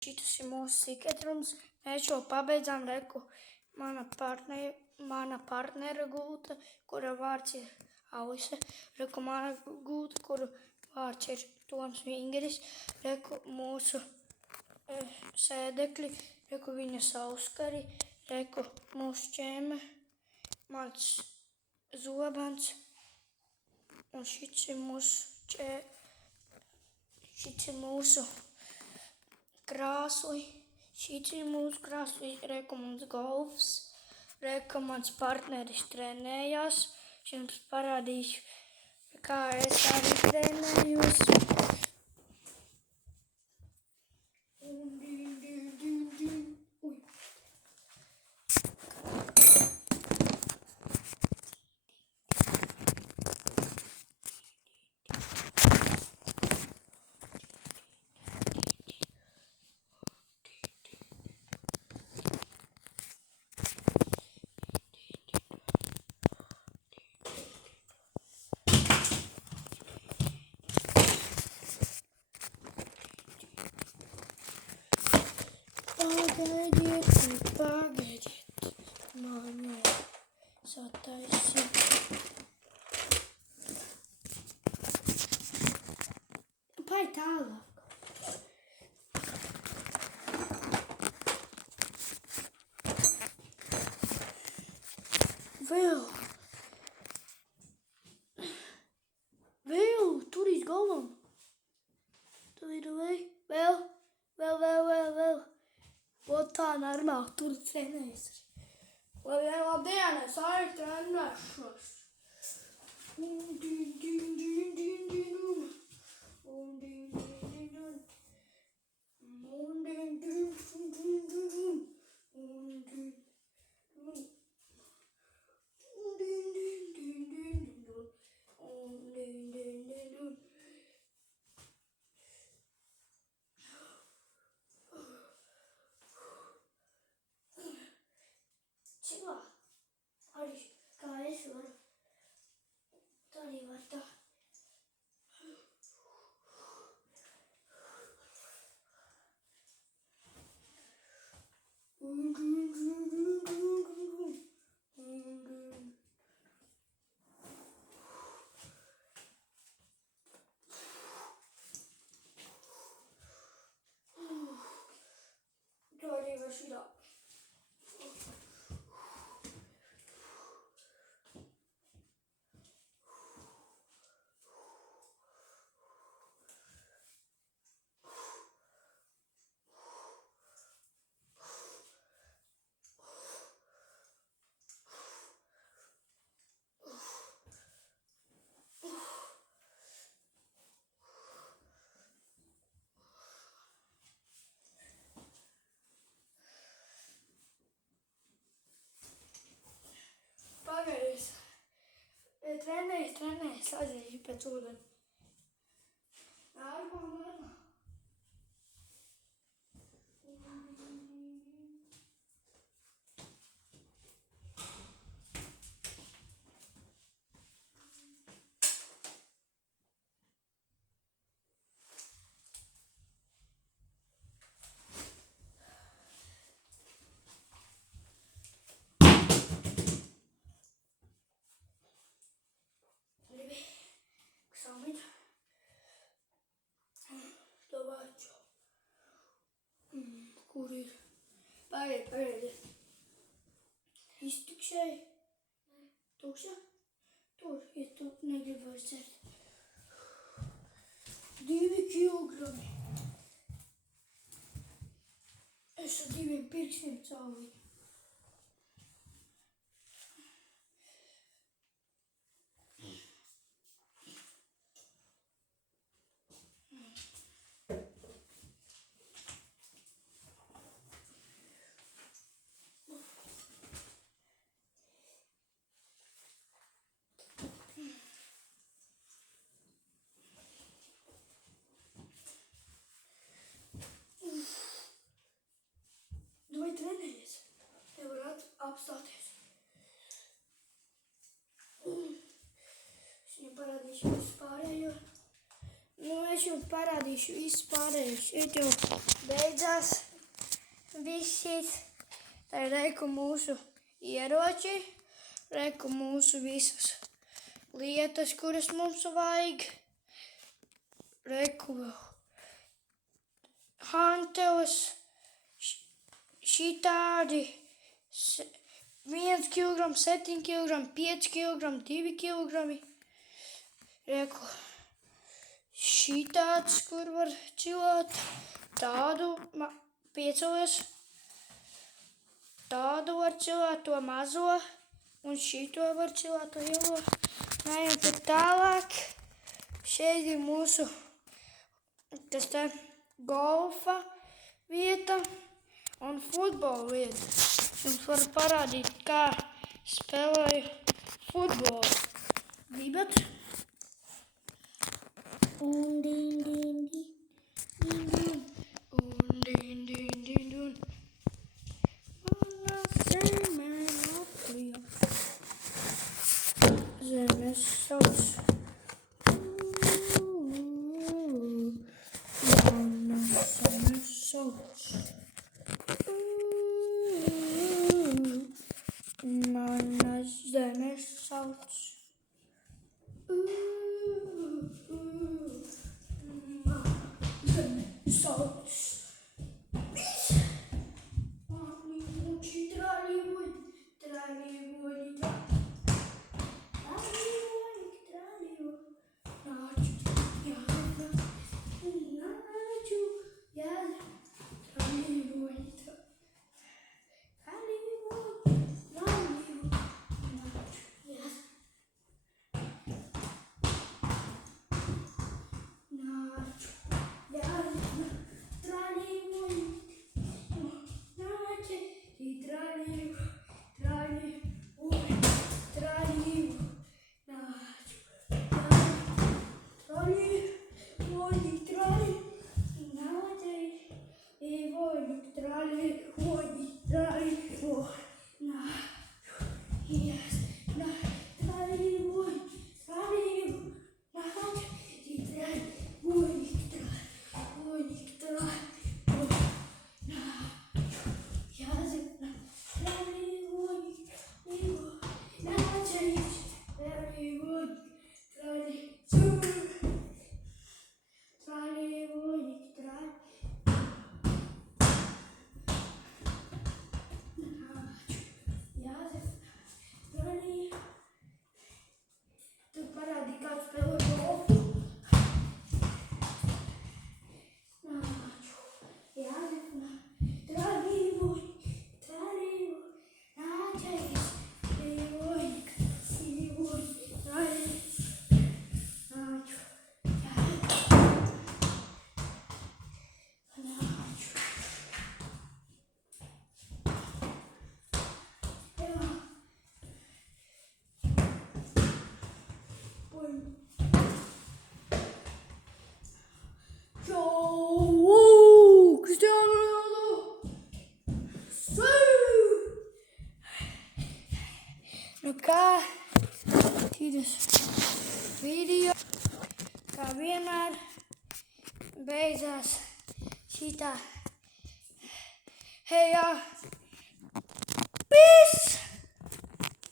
Šitas ir mūsu siketrums. Mēs šo pabeidzām, reku, mana partnera gulta, kura vārds ir Alise. Reku, mana gulta, kura vārds ir Toms Vingeris. Reku, mūsu sēdekļi, reku, viņa sauskari, reku, mūsu ķēme, mans zobens. Un šits ir mūsu krāsli. Šits ir mūsu krāsli, reku, mums golfs. Reku, mans partneris trenējās. Es jums parādīšu, kā es arī trenējos. Pagaidiet, man sataisi. Pai tālāk. Vēl, tur iz galvam. Tu ir vēl. Ot tā normāli, tur trenējas. Labdien, es arī trenēšos. Čilā, arī kā es varu, tā arī var tā. Tā arī var šitā. Pagaidies. Trenējies, aizēju pēc ūdeni. Normāli. Samit. Davāču. Kur ir? Pagaidiet. Iztukšēji. Tukša? Tur, ja tu negribi vairs dzert. 2 kilogrami. Es ar 2 pirkstiem cauri. Tu vai trenējies? parādīšu visu pārējo. Šeit jau beidzās viss šeit. Tā ir reku mūsu ieroči, reku mūsu visas lietas, kuras mums vajag. Reku hanteles, šitādi 1 kg, 7 kg, 5 kg, 2 kg. Reku šitāds, kur var cilāt, tādu piecelies, tādu var cilāt, to mazo, un šito var cilāt, to lielo. Nājam tad tālāk, šeit ir mūsu, tas tā golfa vieta un futbola vieta. Jums varu parādīt, kā spēlēju futbolu. Gribat? Un din, din, din, din, din. Un din, din, din, din. Mana zeme Latvija. Zemes sauc. Mana zeme sauc. Mana zeme sauc. Sauc. Mīluči trālīvoļi, trālīvoļi, trālīvoļi, trālīvoļi. Nāču, jāna, trālīvoļi, trālīvoļi, trālīvoļi, nāču, jāna. Nāču, jāna, trālīvoļi. Nu kā, tīras video, kā vienmēr, beidzās šitā. Hejā! Peace!